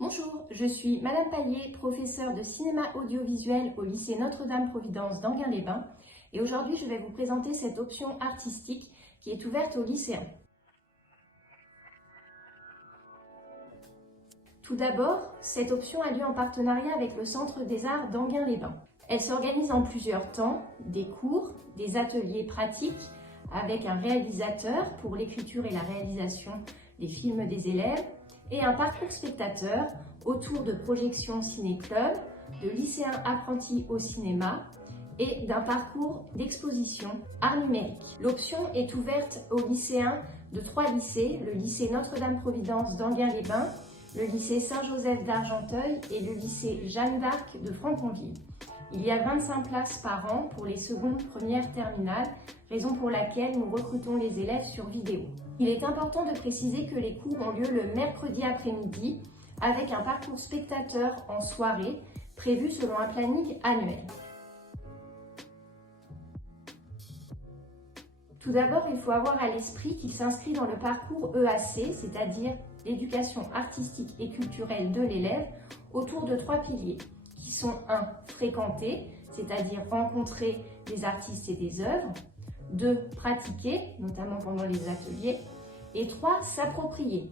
Bonjour, je suis Madame Paillet, professeure de cinéma audiovisuel au lycée Notre-Dame-Providence d'Enghien-les-Bains et aujourd'hui je vais vous présenter cette option artistique qui est ouverte aux lycéens. Tout d'abord, cette option a lieu en partenariat avec le Centre des Arts d'Enghien-les-Bains. Elle s'organise en plusieurs temps, des cours, des ateliers pratiques avec un réalisateur pour l'écriture et la réalisation des films des élèves, et un parcours spectateur autour de projections ciné-club, de lycéens apprentis au cinéma et d'un parcours d'exposition art numérique. L'option est ouverte aux lycéens de 3 lycées, le lycée Notre-Dame-Providence d'Enghien-les-Bains, le lycée Saint-Joseph d'Argenteuil et le lycée Jeanne d'Arc de Franconville. Il y a 25 places par an pour les secondes, premières, terminales, raison pour laquelle nous recrutons les élèves sur vidéo. Il est important de préciser que les cours ont lieu le mercredi après-midi avec un parcours spectateur en soirée prévu selon un planning annuel. Tout d'abord, il faut avoir à l'esprit qu'il s'inscrit dans le parcours EAC, c'est-à-dire l'éducation artistique et culturelle de l'élève, autour de 3 piliers, qui sont 1. Fréquenter, c'est-à-dire rencontrer des artistes et des œuvres, 2. Pratiquer, notamment pendant les ateliers, et 3. S'approprier.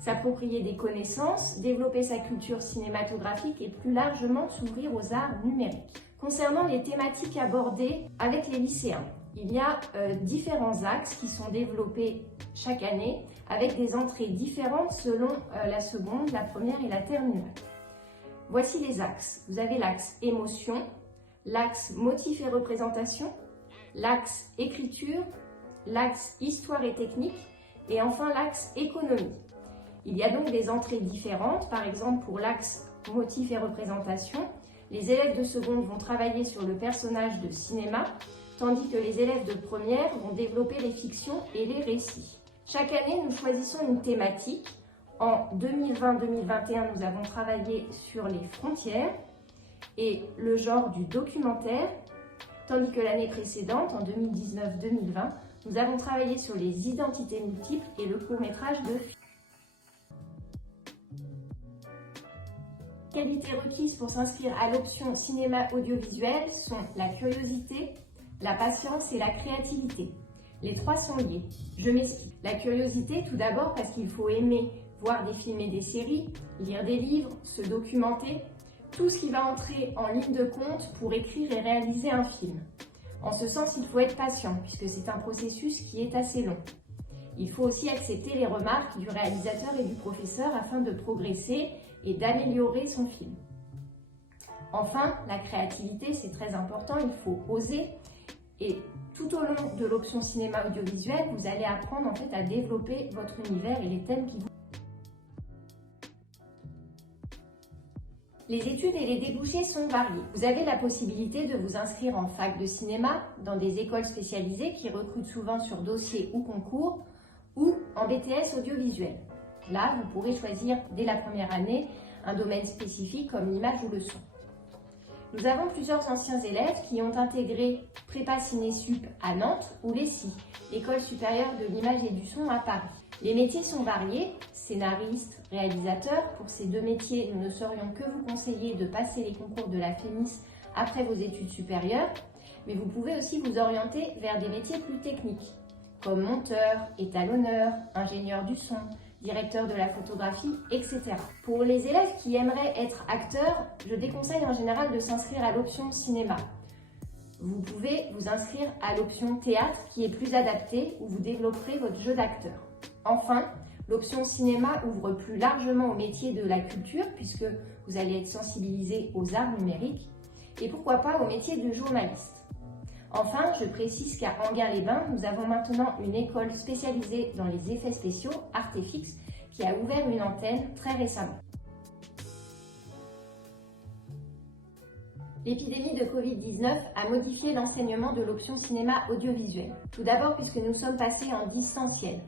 S'approprier des connaissances, développer sa culture cinématographique et plus largement s'ouvrir aux arts numériques. Concernant les thématiques abordées avec les lycéens, il y a différents axes qui sont développés chaque année avec des entrées différentes selon la seconde, la première et la terminale. Voici les axes. Vous avez l'axe émotion, l'axe motif et représentation, l'axe écriture, l'axe histoire et technique et enfin l'axe économie. Il y a donc des entrées différentes, par exemple pour l'axe motif et représentation, les élèves de seconde vont travailler sur le personnage de cinéma, tandis que les élèves de première vont développer les fictions et les récits. Chaque année, nous choisissons une thématique. En 2020-2021, nous avons travaillé sur les frontières et le genre du documentaire, tandis que l'année précédente, en 2019-2020, nous avons travaillé sur les identités multiples et le court-métrage de film. Les qualités requises pour s'inscrire à l'option cinéma audiovisuel sont la curiosité, la patience et la créativité. Les 3 sont liés. Je m'explique. La curiosité, tout d'abord, parce qu'il faut aimer voir des films et des séries, lire des livres, se documenter, tout ce qui va entrer en ligne de compte pour écrire et réaliser un film. En ce sens, il faut être patient, puisque c'est un processus qui est assez long. Il faut aussi accepter les remarques du réalisateur et du professeur afin de progresser et d'améliorer son film. Enfin, la créativité, c'est très important, il faut oser. Et tout au long de l'option cinéma audiovisuel, vous allez apprendre en fait à développer votre univers et les thèmes qui vous... Les études et les débouchés sont variés. Vous avez la possibilité de vous inscrire en fac de cinéma, dans des écoles spécialisées qui recrutent souvent sur dossier ou concours, ou en BTS audiovisuel. Là, vous pourrez choisir dès la première année un domaine spécifique comme l'image ou le son. Nous avons plusieurs anciens élèves qui ont intégré Prépa Ciné-Sup à Nantes ou l'ESSI, l'École supérieure de l'image et du son à Paris. Les métiers sont variés, scénaristes, réalisateurs. Pour ces 2 métiers, nous ne saurions que vous conseiller de passer les concours de la FEMIS après vos études supérieures, mais vous pouvez aussi vous orienter vers des métiers plus techniques, comme monteur, étalonneur, ingénieur du son, directeur de la photographie, etc. Pour les élèves qui aimeraient être acteurs, je déconseille en général de s'inscrire à l'option cinéma. Vous pouvez vous inscrire à l'option théâtre qui est plus adaptée où vous développerez votre jeu d'acteur. Enfin, l'option cinéma ouvre plus largement au métier de la culture puisque vous allez être sensibilisé aux arts numériques et pourquoi pas au métier de journaliste. Enfin, je précise qu'à Enghien-les-Bains, nous avons maintenant une école spécialisée dans les effets spéciaux, Artefix, qui a ouvert une antenne très récemment. L'épidémie de Covid-19 a modifié l'enseignement de l'option cinéma audiovisuel. Tout d'abord puisque nous sommes passés en distanciel,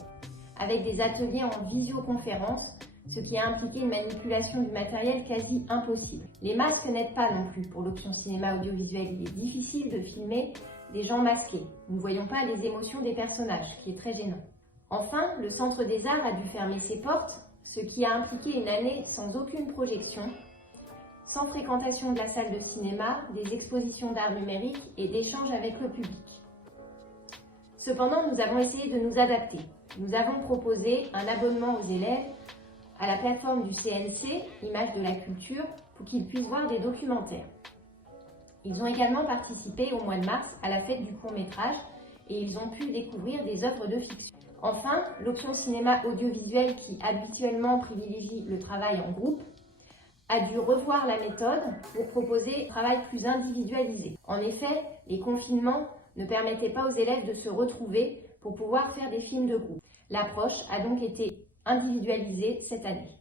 avec des ateliers en visioconférence, ce qui a impliqué une manipulation du matériel quasi impossible. Les masques n'aident pas non plus pour l'option cinéma audiovisuel. Il est difficile de filmer des gens masqués. Nous ne voyons pas les émotions des personnages, ce qui est très gênant. Enfin, le Centre des Arts a dû fermer ses portes ce qui a impliqué une année sans aucune projection, sans fréquentation de la salle de cinéma, des expositions d'art numérique et d'échanges avec le public. Cependant, nous avons essayé de nous adapter. Nous avons proposé un abonnement aux élèves à la plateforme du CNC, Images de la Culture, pour qu'ils puissent voir des documentaires. Ils ont également participé au mois de mars à la fête du court-métrage et ils ont pu découvrir des œuvres de fiction. Enfin, l'option cinéma audiovisuel qui habituellement privilégie le travail en groupe a dû revoir la méthode pour proposer un travail plus individualisé. En effet, les confinements ne permettaient pas aux élèves de se retrouver pour pouvoir faire des films de groupe. L'approche a donc été individualisée cette année.